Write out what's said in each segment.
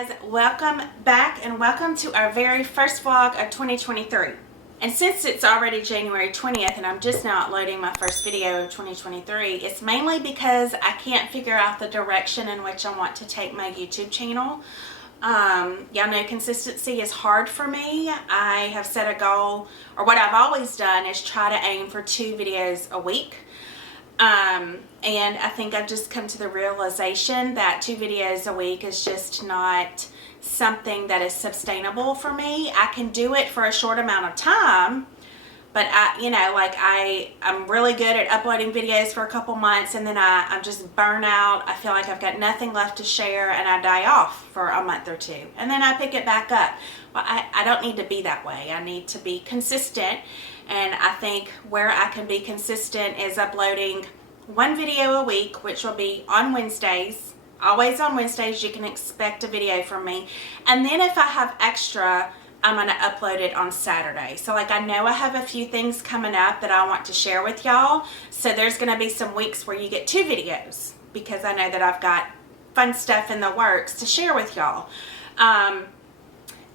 guys, welcome back and welcome to our very first vlog of 2023. And since it's already January 20th and I'm just now uploading my first video of 2023, it's mainly because I can't figure out the direction in which I want to take my YouTube channel. Y'all know consistency is hard for me. I have set a goal, or what I've always done is try to aim for 2 videos a week. And I think I've just come to the realization that 2 videos a week is just not something that is sustainable for me. I can do it for a short amount of time, but I'm really good at uploading videos for a couple months and then I'm just burnt out. I feel like I've got nothing left to share and I die off for a month or 2 and then I pick it back up. Well, I don't need to be that way. I need to be consistent, and I think where I can be consistent is uploading 1 video a week, which will be on Wednesdays. Always on Wednesdays you can expect a video from me, and then if I have extra, I'm going to upload it on Saturday. So like, I know I have a few things coming up that I want to share with y'all, so there's going to be some weeks where you get 2 videos because I know that I've got fun stuff in the works to share with y'all.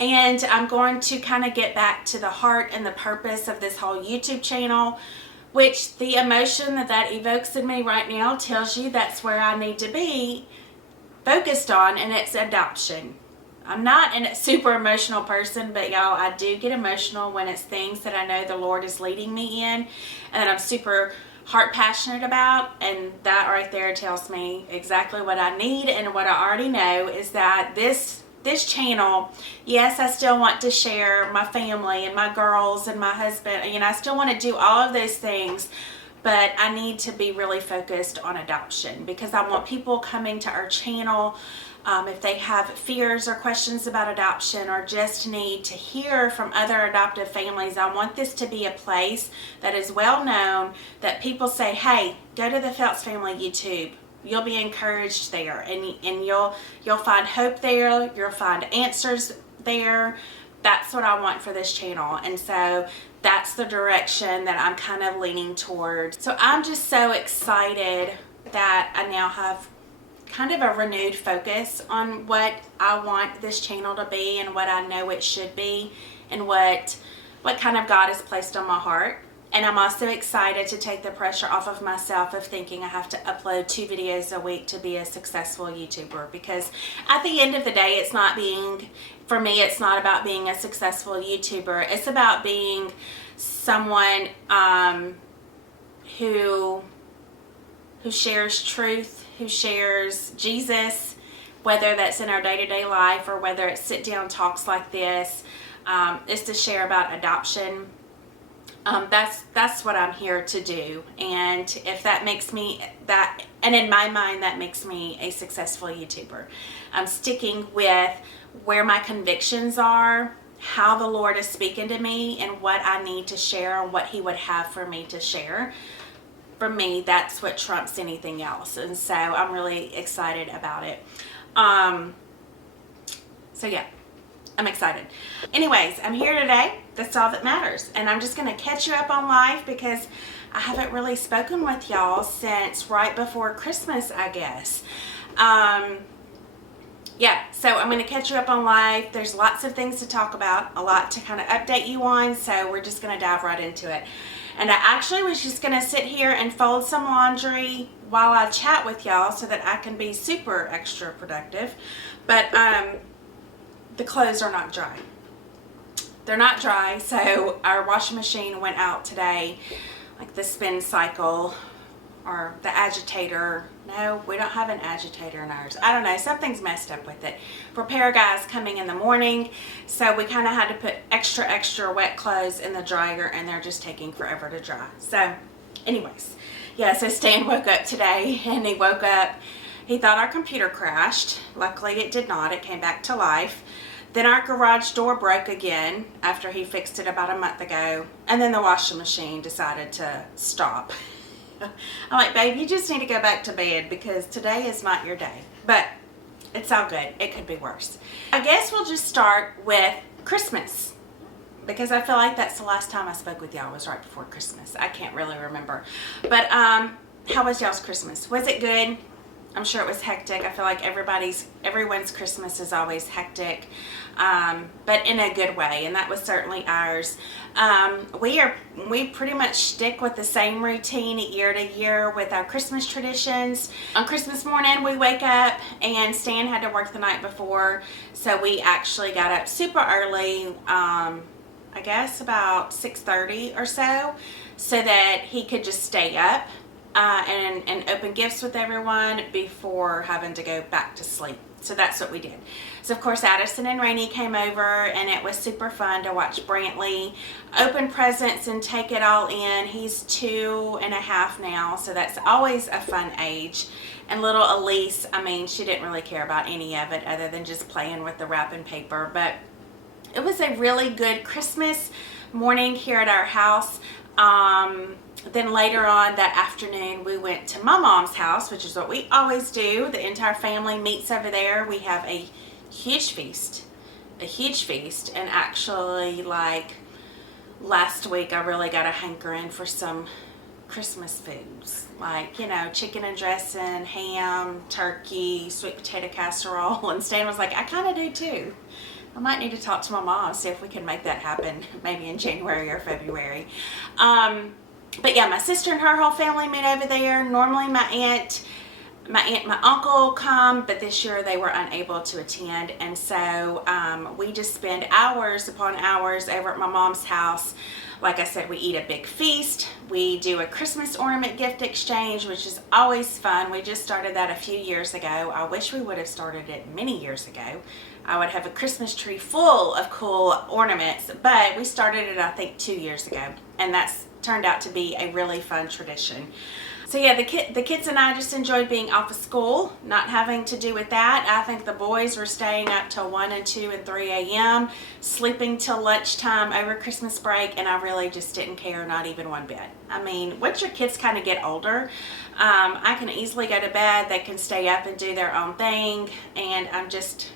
And I'm going to kind of get back to the heart and the purpose of this whole YouTube channel, which the emotion that evokes in me right now tells you that's where I need to be focused on, and it's adoption. I'm not a super emotional person, but y'all, I do get emotional when it's things that I know the Lord is leading me in and that I'm super heart passionate about, and that right there tells me exactly what I need. And what I already know is that this channel, yes, I still want to share my family and my girls and my husband, I still want to do all of those things, but I need to be really focused on adoption because I want people coming to our channel, if they have fears or questions about adoption or just need to hear from other adoptive families. I want this to be a place that is well known, that people say, hey, go to the Phelps Family YouTube. You'll be encouraged there, and you'll find hope there. You'll find answers there. That's what I want for this channel, and so that's the direction that I'm kind of leaning towards. So I'm just so excited that I now have kind of a renewed focus on what I want this channel to be and what I know it should be and what kind of God has placed on my heart. And I'm also excited to take the pressure off of myself of thinking I have to upload 2 videos a week to be a successful YouTuber, because at the end of the day, it's not about being a successful YouTuber. It's about being someone who shares truth, who shares Jesus, whether that's in our day-to-day life or whether it's sit-down talks like this, is to share about adoption. That's what I'm here to do, and if that makes me and in my mind that makes me a successful YouTuber. I'm sticking with where my convictions are, how the Lord is speaking to me, and what I need to share and what He would have for me to share. For me, that's what trumps anything else, and so I'm really excited about it. So yeah, I'm excited. Anyways, I'm here today. That's all that matters. And I'm just going to catch you up on life because I haven't really spoken with y'all since right before Christmas, I guess. Yeah, so I'm going to catch you up on life. There's lots of things to talk about, a lot to kind of update you on, so we're just going to dive right into it. And I actually was just going to sit here and fold some laundry while I chat with y'all so that I can be super extra productive. But the clothes are not dry. They're not dry, so our washing machine went out today, like the spin cycle or the agitator. No, we don't have an agitator in ours. I don't know, something's messed up with it. Repair guy's coming in the morning, so we kind of had to put extra wet clothes in the dryer, and they're just taking forever to dry. So anyways, yeah, so Stan woke up today, and he woke up, he thought our computer crashed. Luckily it did not, it came back to life. Then our garage door broke again after he fixed it about a month ago. And then the washing machine decided to stop. I'm like, babe, you just need to go back to bed because today is not your day. But it's all good. It could be worse. I guess we'll just start with Christmas, because I feel like that's the last time I spoke with y'all was right before Christmas. I can't really remember. But how was y'all's Christmas? Was it good? I'm sure it was hectic. I feel like everyone's Christmas is always hectic, but in a good way, and that was certainly ours. We pretty much stick with the same routine year to year with our Christmas traditions. On Christmas morning, we wake up, and Stan had to work the night before, so we actually got up super early. I guess about 6:30 or so that he could just stay up and open gifts with everyone before having to go back to sleep. So that's what we did. So of course Addison and Rainy came over, and it was super fun to watch Brantley open presents and take it all in. He's 2.5 now, so that's always a fun age. And little Elise, I mean, she didn't really care about any of it other than just playing with the wrapping paper. But it was a really good Christmas morning here at our house. Then later on that afternoon, we went to my mom's house, which is what we always do. The entire family meets over there. We have a huge feast. And actually, like last week, I really got a hankering for some Christmas foods, like, you know, chicken and dressing, ham, turkey, sweet potato casserole. And Stan was like, I kind of do too. I might need to talk to my mom, see if we can make that happen, maybe in January or February. But yeah, my sister and her whole family met over there. Normally my aunt, my uncle come, but this year they were unable to attend. And so we just spend hours upon hours over at my mom's house. Like I said, we eat a big feast. We do a Christmas ornament gift exchange, which is always fun. We just started that a few years ago. I wish we would have started it many years ago. I would have a Christmas tree full of cool ornaments, but we started it, I think, 2 years ago, and that's turned out to be a really fun tradition. So yeah, the kids and I just enjoyed being off of school, not having to do with that. I think the boys were staying up till 1 and 2 and 3 a.m., sleeping till lunchtime over Christmas break, and I really just didn't care, not even one bit. I mean, once your kids kind of get older, I can easily go to bed, they can stay up and do their own thing, and I just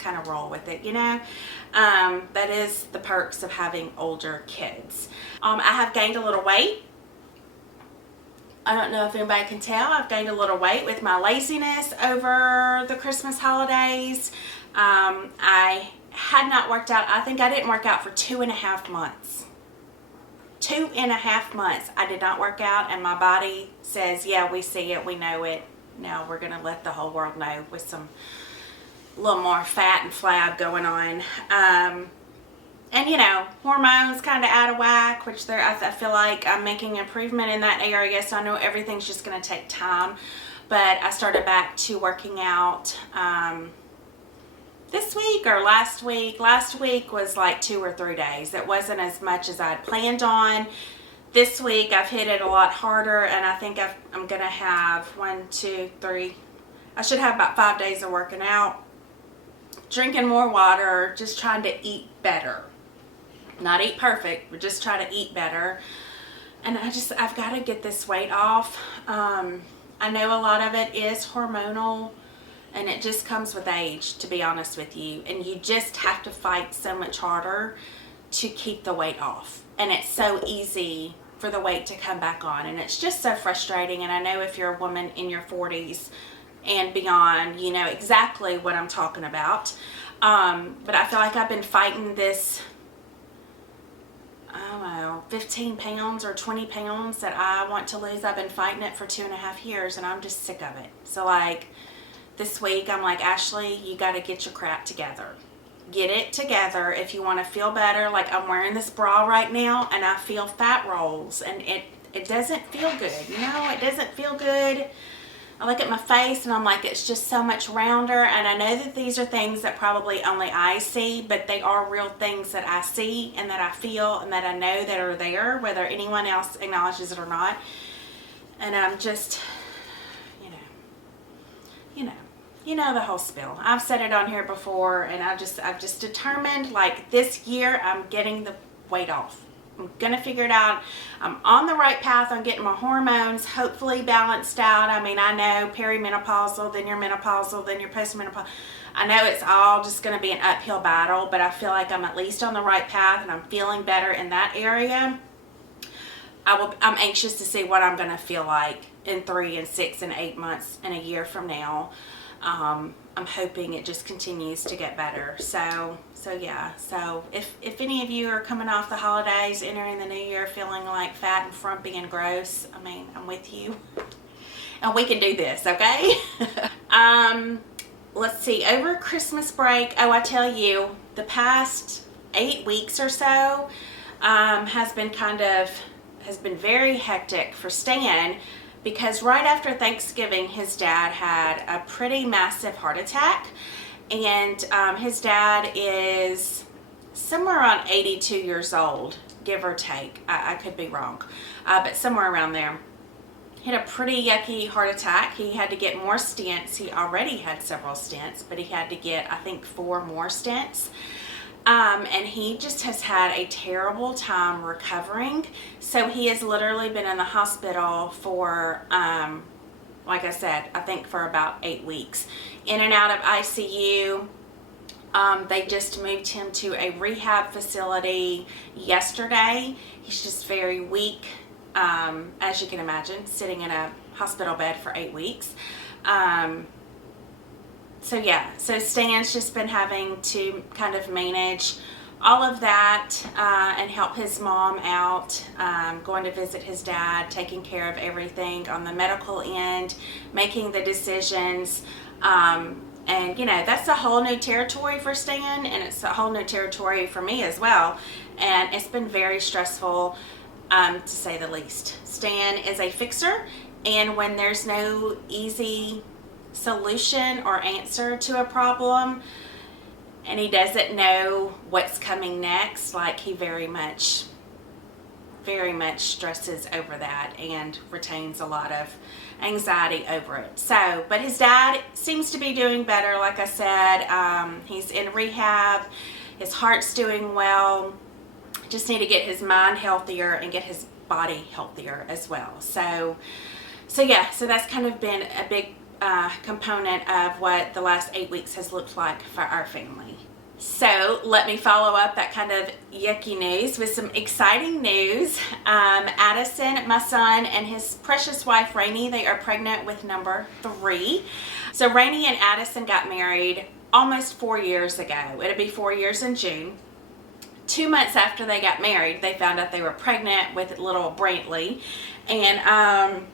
kind of roll with it, you know. That is the perks of having older kids. I have gained a little weight. I don't know if anybody can tell. I've gained a little weight with my laziness over the Christmas holidays. I had not worked out. I think I didn't work out for 2.5 months. 2.5 months I did not work out, and my body says, yeah, we see it, we know it. Now we're going to let the whole world know with some little more fat and flab going on. And you know, hormones kind of out of whack, which I feel like I'm making improvement in that area, so I know everything's just going to take time. But I started back to working out this week or last week. Last week was like 2 or 3 days. It wasn't as much as I'd planned on. This week I've hit it a lot harder, and I think I'm going to have 1, 2, 3. I should have about 5 days of working out, drinking more water, just trying to eat better. Not eat perfect, but just try to eat better. And I've got to get this weight off. I know a lot of it is hormonal, and it just comes with age, to be honest with you. And you just have to fight so much harder to keep the weight off. And it's so easy for the weight to come back on. And it's just so frustrating. And I know if you're a woman in your 40s and beyond, you know exactly what I'm talking about. But I feel like I've been fighting this, I don't know, 15 pounds or 20 pounds that I want to lose. I've been fighting it for 2.5 years, and I'm just sick of it. So like this week, I'm like, Ashley, you got to get your crap together. Get it together if you want to feel better. Like I'm wearing this bra right now, and I feel fat rolls, and it doesn't feel good. You know, it doesn't feel good. I look at my face and I'm like, it's just so much rounder. And I know that these are things that probably only I see, but they are real things that I see and that I feel and that I know that are there, whether anyone else acknowledges it or not. And I'm just, you know the whole spiel. I've said it on here before, and I've just determined, like, this year I'm getting the weight off. I'm going to figure it out. I'm on the right path on getting my hormones hopefully balanced out. I mean, I know perimenopausal, then you're menopausal, then you're postmenopausal. I know it's all just going to be an uphill battle, but I feel like I'm at least on the right path, and I'm feeling better in that area. I'm anxious to see what I'm going to feel like in 3 and 6 and 8 months and a year from now. I'm hoping it just continues to get better. So yeah. So if any of you are coming off the holidays, entering the new year feeling like fat and frumpy and gross, I mean, I'm with you. And we can do this, okay? Let's see, over Christmas break, oh, I tell you, the past 8 weeks or so has been very hectic for Stan, because right after Thanksgiving, his dad had a pretty massive heart attack, and his dad is somewhere around 82 years old, give or take. I could be wrong, but somewhere around there. He had a pretty yucky heart attack. He had to get more stents. He already had several stents, but he had to get, I think, 4 more stents. And he just has had a terrible time recovering. So he has literally been in the hospital for, like I said, I think for about 8 weeks. In and out of ICU. They just moved him to a rehab facility yesterday. He's just very weak. As you can imagine, sitting in a hospital bed for 8 weeks. So yeah, so Stan's just been having to kind of manage all of that and help his mom out, going to visit his dad, taking care of everything on the medical end, making the decisions. And, you know, that's a whole new territory for Stan, and it's a whole new territory for me as well. And it's been very stressful, to say the least. Stan is a fixer, and when there's no easy solution or answer to a problem, and he doesn't know what's coming next, like, he very much stresses over that and retains a lot of anxiety over it. So, but his dad seems to be doing better. Like I said, he's in rehab. His heart's doing well. Just need to get his mind healthier and get his body healthier as well. So yeah, so that's kind of been a big component of what the last 8 weeks has looked like for our family. So let me follow up that kind of yucky news with some exciting news. Addison, my son, and his precious wife Rainy, they are pregnant with number 3. So Rainy and Addison got married almost 4 years ago. It'll be 4 years in June. 2 months after they got married, they found out they were pregnant with little Brantley. And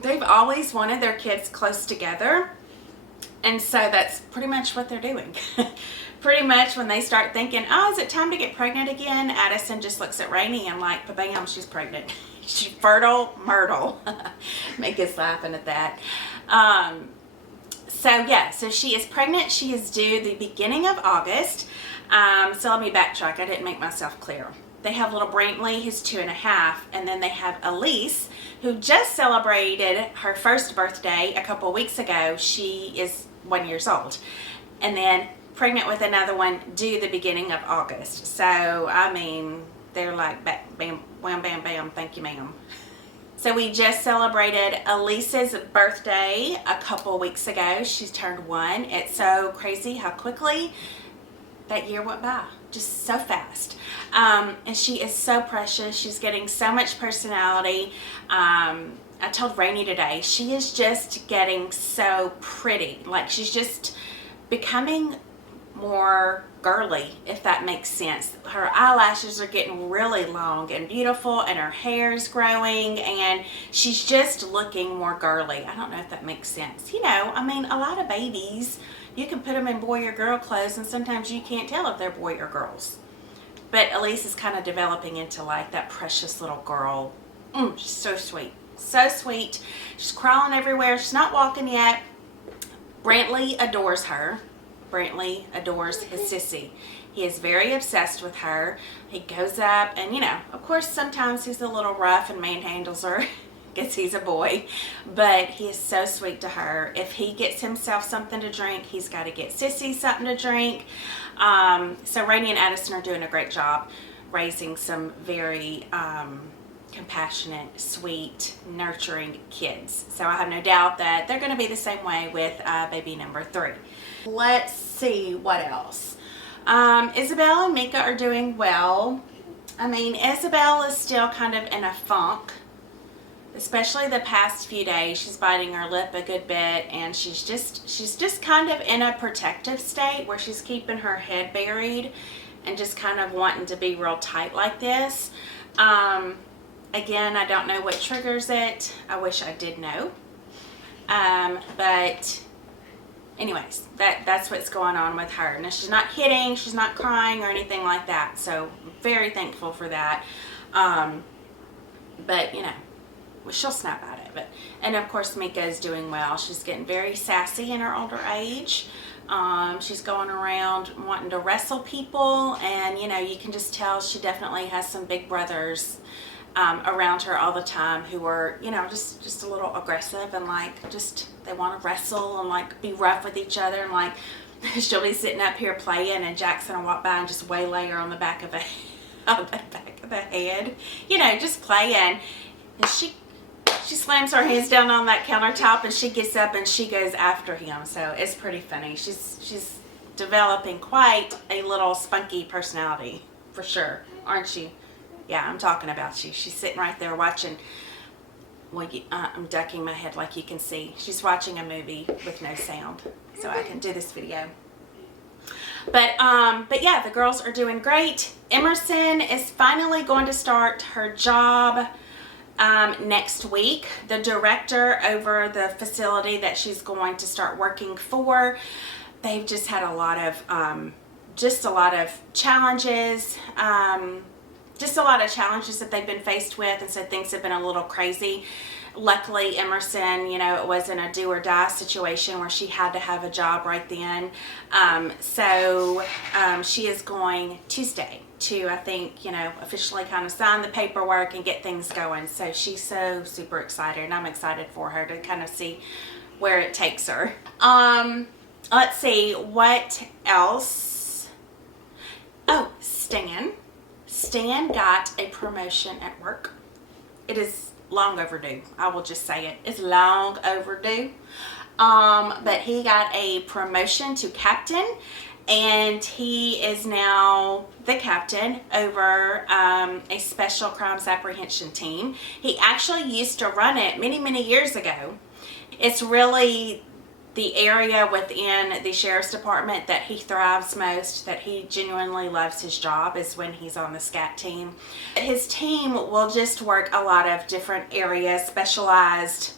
they've always wanted their kids close together. And so that's pretty much what they're doing. Pretty much when they start thinking, oh, is it time to get pregnant again? Addison just looks at Rainy and like, bam, she's pregnant. She's fertile Myrtle. Make us laughing at that. So yeah, so she is pregnant. She is due the beginning of August. So let me backtrack. I didn't make myself clear. They have little Brantley, who's 2.5, and then they have Elise, who just celebrated her first birthday a couple weeks ago. She is 1 year old, and then pregnant with another one due the beginning of August. So I mean, they're like bam, wham, bam, bam. Thank you, ma'am. So we just celebrated Elise's birthday a couple weeks ago. She's turned 1. It's so crazy how quickly that year went by, just so fast. And she is so precious. She's getting so much personality. I told Rainy today, she is just getting so pretty. Like, she's just becoming more girly, if that makes sense. Her eyelashes are getting really long and beautiful, and her hair's growing, and she's just looking more girly. I don't know if that makes sense. You know, I mean, a lot of babies, you can put them in boy or girl clothes, and sometimes you can't tell if they're boy or girls. But Elise is kind of developing into like that precious little girl. She's so sweet. So sweet. She's crawling everywhere. She's not walking yet. Brantley adores her. Brantley adores his sissy. He is very obsessed with her. He goes up and, you know, of course sometimes he's a little rough and manhandles her because he's a boy, but he is so sweet to her. If he gets himself something to drink, he's got to get Sissy something to drink. So Rainy and Addison are doing a great job raising some very compassionate, sweet, nurturing kids. So I have no doubt that they're going to be the same way with baby number 3. Let's see what else. Isabelle and Mika are doing well. I mean, Isabelle is still kind of in a funk especially the past few days. She's biting her lip a good bit, and she's just kind of in a protective state where she's keeping her head buried and just kind of wanting to be real tight like this. Again, I don't know what triggers it. I wish I did know. But anyways, that's what's going on with her. Now, she's not hitting, she's not crying or anything like that. So very thankful for that. But you know, she'll snap out of it. And of course, Mika is doing well. She's getting very sassy in her older age. She's going around wanting to wrestle people, and you know, you can just tell she definitely has some big brothers around her all the time who are, you know, just a little aggressive, and like just they want to wrestle and like be rough with each other, and like she'll be sitting up here playing and Jackson will walk by and just waylay her on the back of the head, you know, just playing, and she slams her hands down on that countertop and she gets up and she goes after him. So it's pretty funny. She's developing quite a little spunky personality for sure, aren't you? Yeah, I'm talking about you. She's sitting right there watching. Well, I'm ducking my head like you can see. She's watching a movie with no sound, so I can do this video. But yeah, the girls are doing great. Emerson is finally going to start her job next week. The director over the facility that she's going to start working for, they've just had a lot of challenges. Just a lot of challenges that they've been faced with, and so things have been a little crazy. Luckily, Emerson, you know, it wasn't a do or die situation where she had to have a job right then. So she is going Tuesday to, I think, you know, officially kind of sign the paperwork and get things going. So she's so super excited, and I'm excited for her to kind of see where it takes her. Let's see, what else? Oh, Stan got a promotion at work. It is long overdue. I will just say it. It's long overdue. But he got a promotion to captain, and he is now the captain over a special crimes apprehension team. He actually used to run it many, many years ago. It's really the area within the sheriff's department that he thrives most, that he genuinely loves his job, is when he's on the SCAT team. His team will just work a lot of different areas, specialized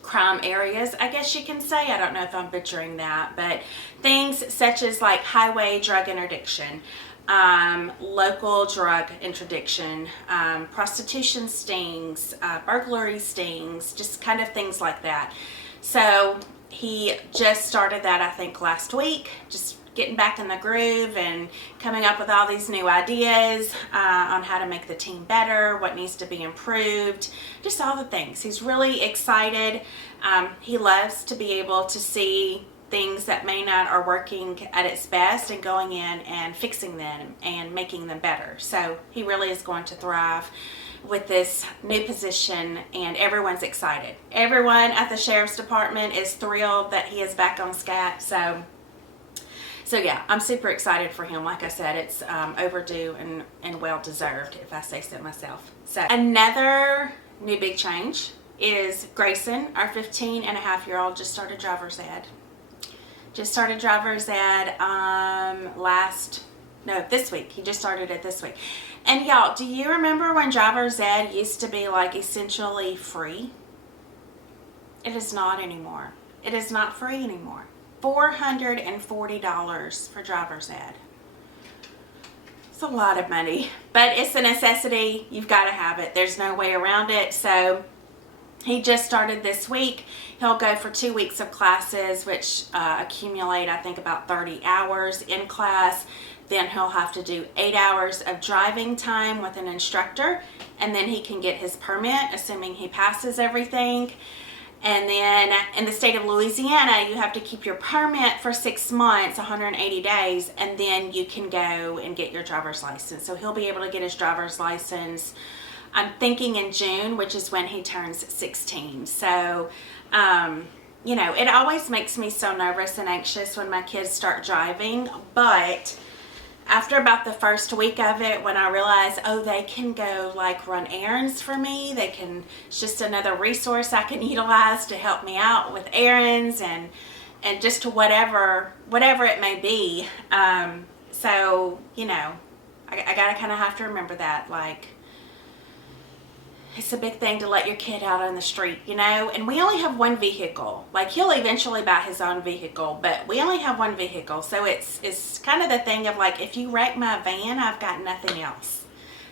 crime areas, I guess you can say. I don't know if I'm butchering that, but things such as like highway drug interdiction, local drug interdiction, prostitution stings, burglary stings, just kind of things like that. So he just started that, I think, last week, just getting back in the groove and coming up with all these new ideas on how to make the team better, what needs to be improved, just all the things. He's really excited. He loves to be able to see things that may not are working at its best and going in and fixing them and making them better. So he really is going to thrive with this new position, and everyone's excited. Everyone at the sheriff's department is thrilled that he is back on SCAT. So yeah, I'm super excited for him. Like I said, it's overdue and well deserved, if I say so myself. So another new big change is Grayson, our 15-and-a-half-year-old, just started driver's ed. This week. He just started it this week. And y'all, do you remember when driver's ed used to be like essentially free? It is not anymore. It is not free anymore. $440 for driver's ed. It's a lot of money, but it's a necessity. You've got to have it. There's no way around it. So he just started this week. He'll go for 2 weeks of classes, which accumulate, I think, about 30 hours in class. Then he'll have to do 8 hours of driving time with an instructor, and then he can get his permit, assuming he passes everything. And then in the state of Louisiana, you have to keep your permit for 6 months, 180 days, and then you can go and get your driver's license. So he'll be able to get his driver's license, I'm thinking, in June, which is when he turns 16. So, you know, it always makes me so nervous and anxious when my kids start driving, but after about the first week of it, when I realized, oh, they can go like run errands for me, it's just another resource I can utilize to help me out with errands and just to whatever it may be. So, you know, I gotta kind of have to remember that, like, it's a big thing to let your kid out on the street, you know, and we only have one vehicle. Like, he'll eventually buy his own vehicle, but we only have one vehicle. So it's kind of the thing of like, if you wreck my van, I've got nothing else.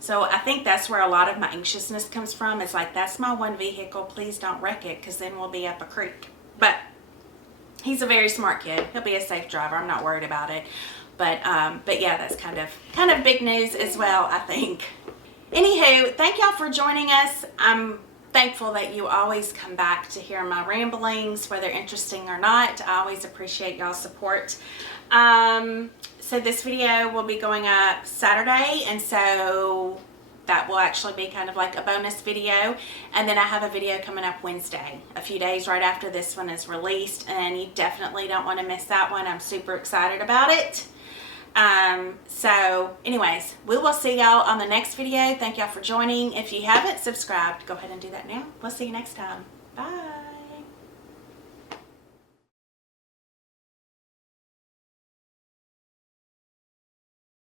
So I think that's where a lot of my anxiousness comes from. It's like, that's my one vehicle. Please don't wreck it, because then we'll be up a creek. But he's a very smart kid. He'll be a safe driver. I'm not worried about it. But yeah, that's kind of big news as well, I think. Anywho, thank y'all for joining us. I'm thankful that you always come back to hear my ramblings, whether interesting or not. I always appreciate y'all's support. So this video will be going up Saturday, and so that will actually be kind of like a bonus video. And then I have a video coming up Wednesday, a few days right after this one is released, and you definitely don't want to miss that one. I'm super excited about it. So anyways, we will see y'all on the next video. Thank y'all for joining. If you haven't subscribed, go ahead and do that now. We'll see you next time. Bye.